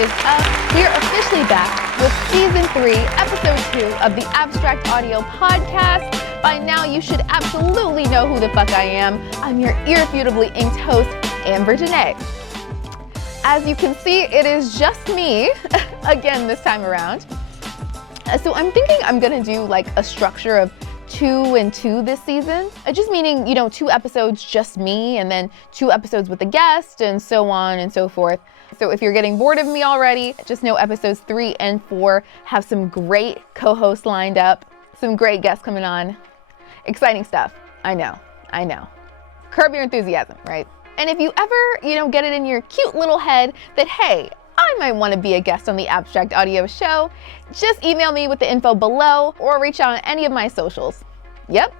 is up. We are officially back with Season 3, Episode 2 of the Abstract Audio Podcast. By now, you should absolutely know who the fuck I am. I'm your irrefutably inked host, Amber Janae. As you can see, it is just me, again this time around. So I'm thinking I'm gonna do like a structure of 2 and 2 this season. Just meaning, 2 episodes just me, and then 2 episodes with a guest, and so on and so forth. So if you're getting bored of me already, just know episodes 3 and 4 have some great co-hosts lined up, some great guests coming on. Exciting stuff. I know. Curb your enthusiasm, right? And if you ever, get it in your cute little head that, hey, I might want to be a guest on the Abstract Audio show, just email me with the info below or reach out on any of my socials. Yep,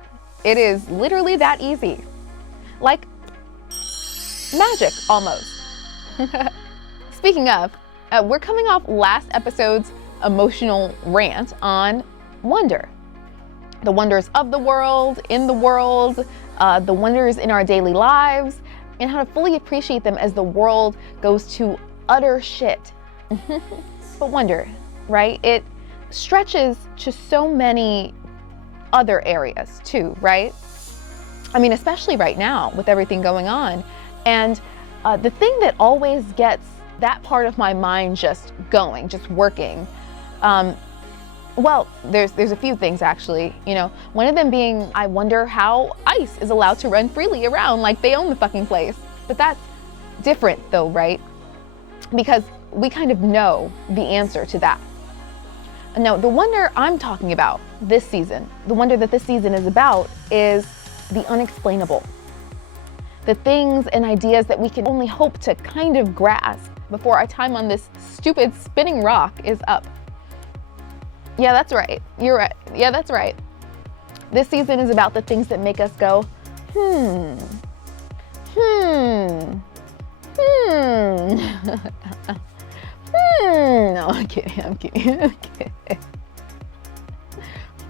it is literally that easy. Like magic, almost. Speaking of, we're coming off last episode's emotional rant on wonder. The wonders of the world, in the world, the wonders in our daily lives, and how to fully appreciate them as the world goes to utter shit. But wonder, right? It stretches to so many other areas too, right? I mean, especially right now with everything going on. And the thing that always gets that part of my mind just going, just working, well, there's a few things actually, one of them being, I wonder how ice is allowed to run freely around like they own the fucking place. But that's different though, right? Because we kind of know the answer to that. No, the wonder I'm talking about this season, the wonder that this season is about, is the unexplainable. The things and ideas that we can only hope to kind of grasp before our time on this stupid spinning rock is up. Yeah, that's right. You're right. Yeah, that's right. This season is about the things that make us go, No, I'm kidding.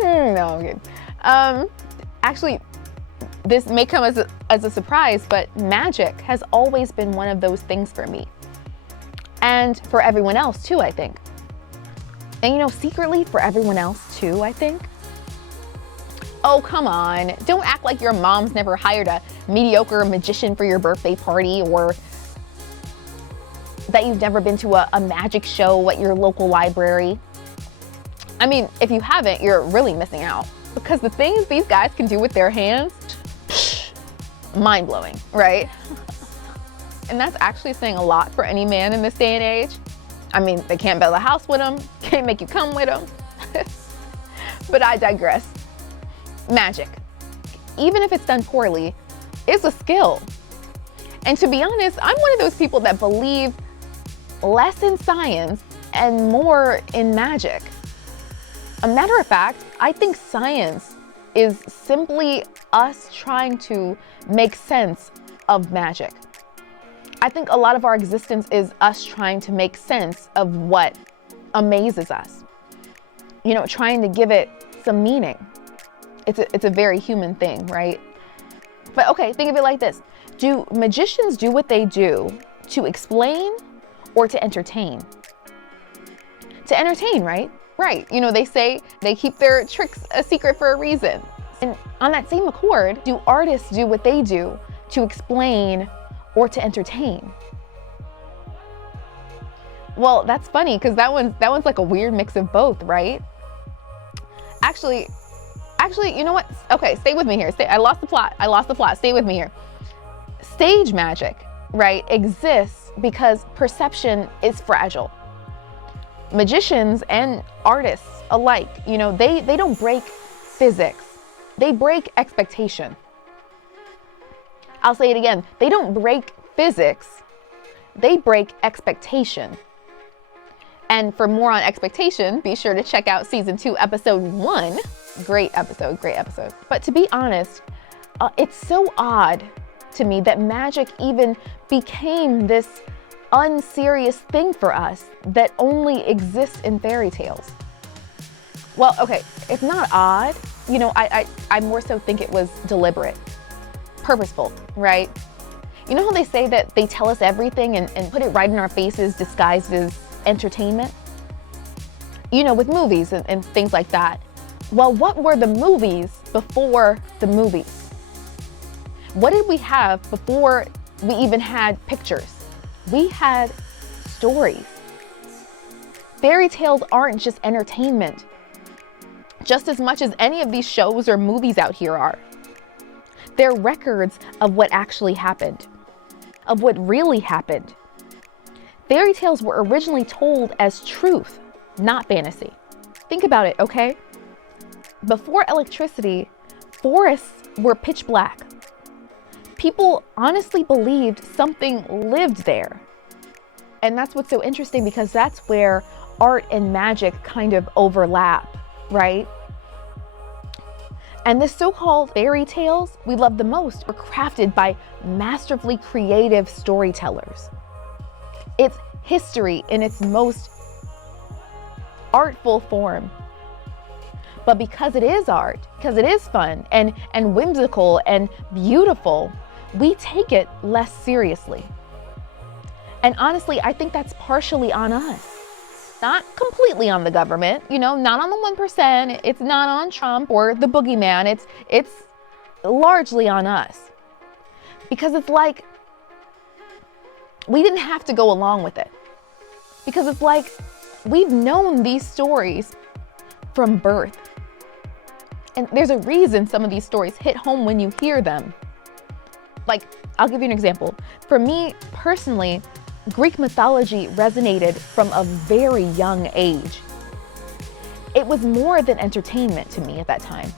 No, I'm kidding. Actually, this may come as a surprise, but magic has always been one of those things for me. And for everyone else too, I think. And secretly for everyone else too, I think. Oh, come on. Don't act like your mom's never hired a mediocre magician for your birthday party, or that you've never been to a magic show at your local library. I mean, if you haven't, you're really missing out. Because the things these guys can do with their hands, mind-blowing, right? And that's actually saying a lot for any man in this day and age. I mean, they can't build a house with them, can't make you come with them. But I digress. Magic, even if it's done poorly, is a skill. And to be honest, I'm one of those people that believe less in science and more in magic. A matter of fact, I think science is simply us trying to make sense of magic. I think a lot of our existence is us trying to make sense of what amazes us. Trying to give it some meaning. It's a very human thing, right? But okay, think of it like this. Do magicians do what they do to explain or to entertain? To entertain, right? Right. They say they keep their tricks a secret for a reason. And on that same accord, do artists do what they do to explain or to entertain? Well, that's funny because that one's like a weird mix of both, right? Actually, you know what? Okay, stay with me here. I lost the plot. Stay with me here. Stage magic, right, exists because perception is fragile. Magicians and artists alike, they don't break physics. They break expectation. I'll say it again. They don't break physics. They break expectation. And for more on expectation, be sure to check out Season 2, Episode 1. Great episode. But to be honest, it's so odd to me that magic even became this unserious thing for us that only exists in fairy tales. Well, okay, it's not odd. I more so think it was deliberate, purposeful, right? You know how they say that they tell us everything and put it right in our faces disguised as entertainment, you know, with movies and things like that. Well, what were the movies before the movies? What did we have before we even had pictures? We had stories. Fairy tales aren't just entertainment, just as much as any of these shows or movies out here are. They're records of what actually happened, of what really happened. Fairy tales were originally told as truth, not fantasy. Think about it, okay? Before electricity, forests were pitch black. People honestly believed something lived there. And that's what's so interesting, because that's where art and magic kind of overlap, right? And the so-called fairy tales we love the most were crafted by masterfully creative storytellers. It's history in its most artful form. But because it is art, because it is fun and whimsical and beautiful, we take it less seriously. And honestly, I think that's partially on us. Not completely on the government, you know, not on the 1%. It's not on Trump or the boogeyman. It's largely on us. Because it's like we didn't have to go along with it. Because it's like we've known these stories from birth. And there's a reason some of these stories hit home when you hear them. Like, I'll give you an example. For me personally, Greek mythology resonated from a very young age. It was more than entertainment to me at that time.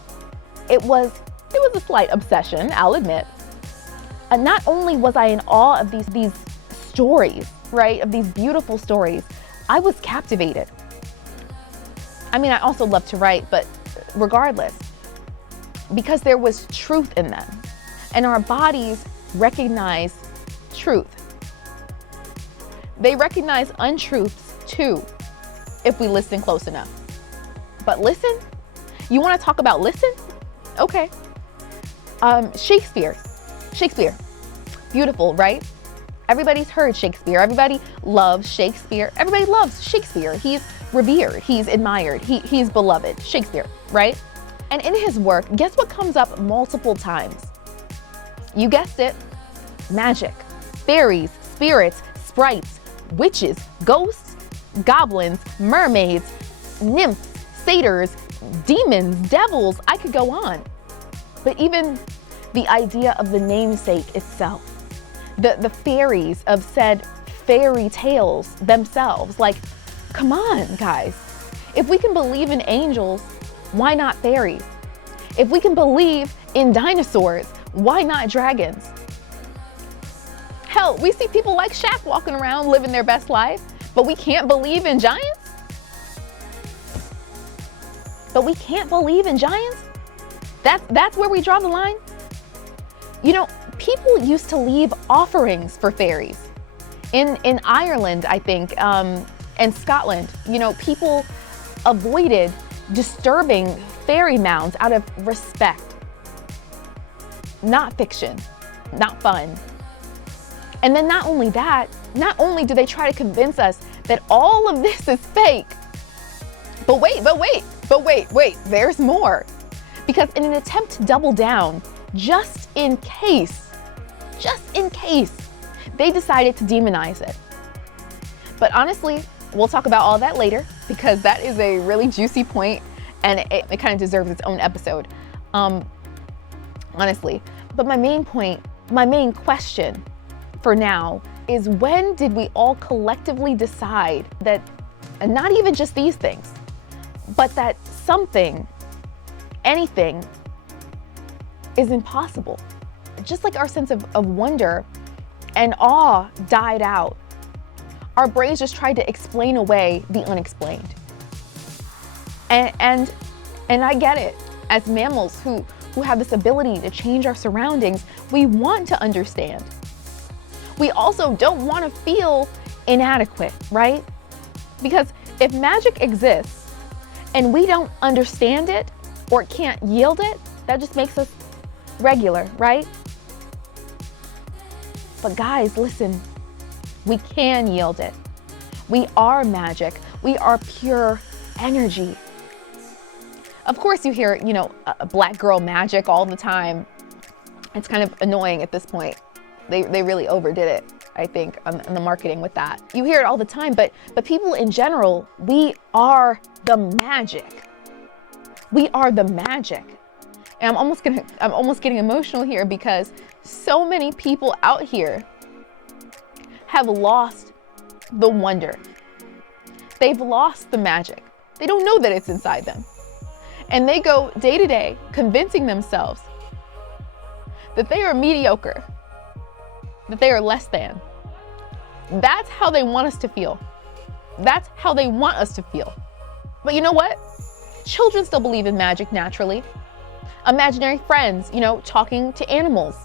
It was a slight obsession, I'll admit. And not only was I in awe of these stories, right, of these beautiful stories, I was captivated. I mean, I also love to write, but regardless, because there was truth in them, and our bodies recognize truth. They recognize untruths too, if we listen close enough. But listen? You want to talk about listen? Okay. Shakespeare. Beautiful, right? Everybody's heard Shakespeare. Everybody loves Shakespeare. Everybody loves Shakespeare. He's revered. He's admired. He's beloved. Shakespeare, right? And in his work, guess what comes up multiple times? You guessed it. Magic, fairies, spirits, sprites, witches, ghosts, goblins, mermaids, nymphs, satyrs, demons, devils. I could go on. But even the idea of the namesake itself, the fairies of said fairy tales themselves, like, come on, guys. If we can believe in angels, why not fairies? If we can believe in dinosaurs, why not dragons? Hell, we see people like Shaq walking around living their best life, but we can't believe in giants? But we can't believe in giants? That's where we draw the line? You know, people used to leave offerings for fairies. In Ireland, I think, and Scotland, you know, people avoided disturbing fairy mounds out of respect. Not fiction, not fun. And then not only that, not only do they try to convince us that all of this is fake, but wait, there's more. Because in an attempt to double down, just in case, they decided to demonize it. But honestly, we'll talk about all that later, because that is a really juicy point, and it kind of deserves its own episode, honestly. But my main question for now is, when did we all collectively decide that, and not even just these things, but that something, anything, is impossible? Just like our sense of wonder and awe died out, our brains just tried to explain away the unexplained. And I get it. As mammals who have this ability to change our surroundings, we want to understand. We also don't want to feel inadequate, right? Because if magic exists and we don't understand it or can't yield it, that just makes us regular, right? But guys, listen, we can yield it. We are magic. We are pure energy. Of course, you hear, black girl magic all the time. It's kind of annoying at this point. They really overdid it, I think, on the marketing with that. You hear it all the time, but people in general, we are the magic. We are the magic. And I'm almost getting emotional here because so many people out here have lost the wonder. They've lost the magic. They don't know that it's inside them. And they go day to day convincing themselves that they are mediocre, that they are less than. That's how they want us to feel. That's how they want us to feel. But you know what? Children still believe in magic naturally. Imaginary friends, talking to animals,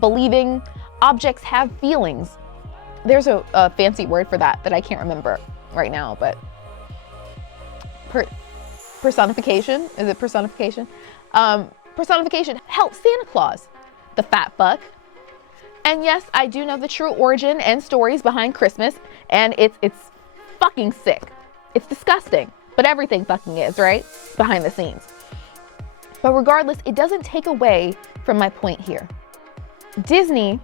believing objects have feelings. There's a fancy word for that I can't remember right now, but personification? Is it personification? Personification. Hell, Santa Claus, the fat fuck. And yes, I do know the true origin and stories behind Christmas, and it's fucking sick. It's disgusting, but everything fucking is, right? Behind the scenes. But regardless, it doesn't take away from my point here. Disney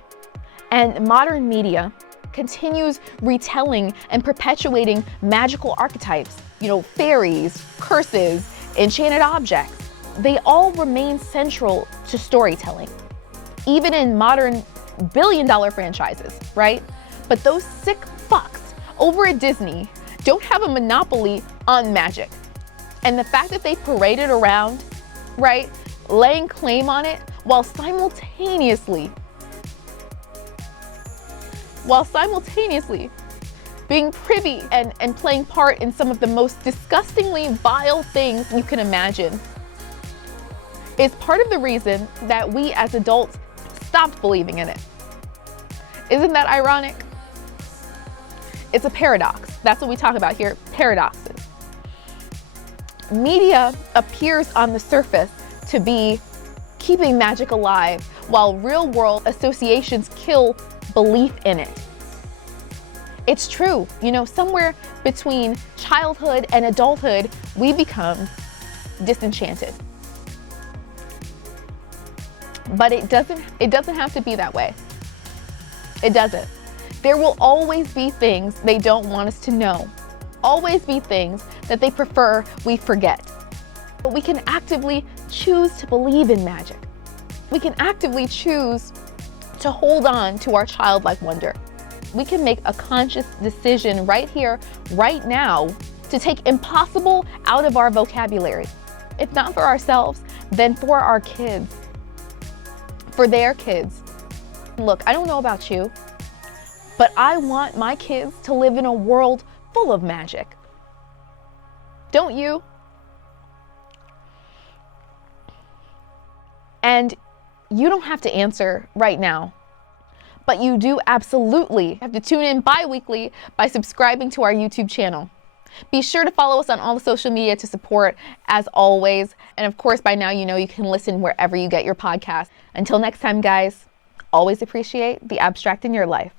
and modern media continues retelling and perpetuating magical archetypes, fairies, curses, enchanted objects. They all remain central to storytelling, even in modern billion-dollar franchises, right? But those sick fucks over at Disney don't have a monopoly on magic. And the fact that they parade it around, right, laying claim on it while simultaneously being privy and playing part in some of the most disgustingly vile things you can imagine, is part of the reason that we as adults stopped believing in it. Isn't that ironic? It's a paradox. That's what we talk about here, paradoxes. Media appears on the surface to be keeping magic alive, while real-world associations kill belief in it. It's true, somewhere between childhood and adulthood, we become disenchanted. But it doesn't have to be that way. It doesn't. There will always be things they don't want us to know. Always be things that they prefer we forget. But we can actively choose to believe in magic. We can actively choose to hold on to our childlike wonder. We can make a conscious decision right here, right now, to take impossible out of our vocabulary. If not for ourselves, then for our kids. For their kids. Look, I don't know about you, but I want my kids to live in a world full of magic. Don't you? And you don't have to answer right now, but you do absolutely have to tune in bi-weekly by subscribing to our YouTube channel. Be sure to follow us on all the social media to support, as always. And of course, by now you can listen wherever you get your podcasts. Until next time, guys, always appreciate the abstract in your life.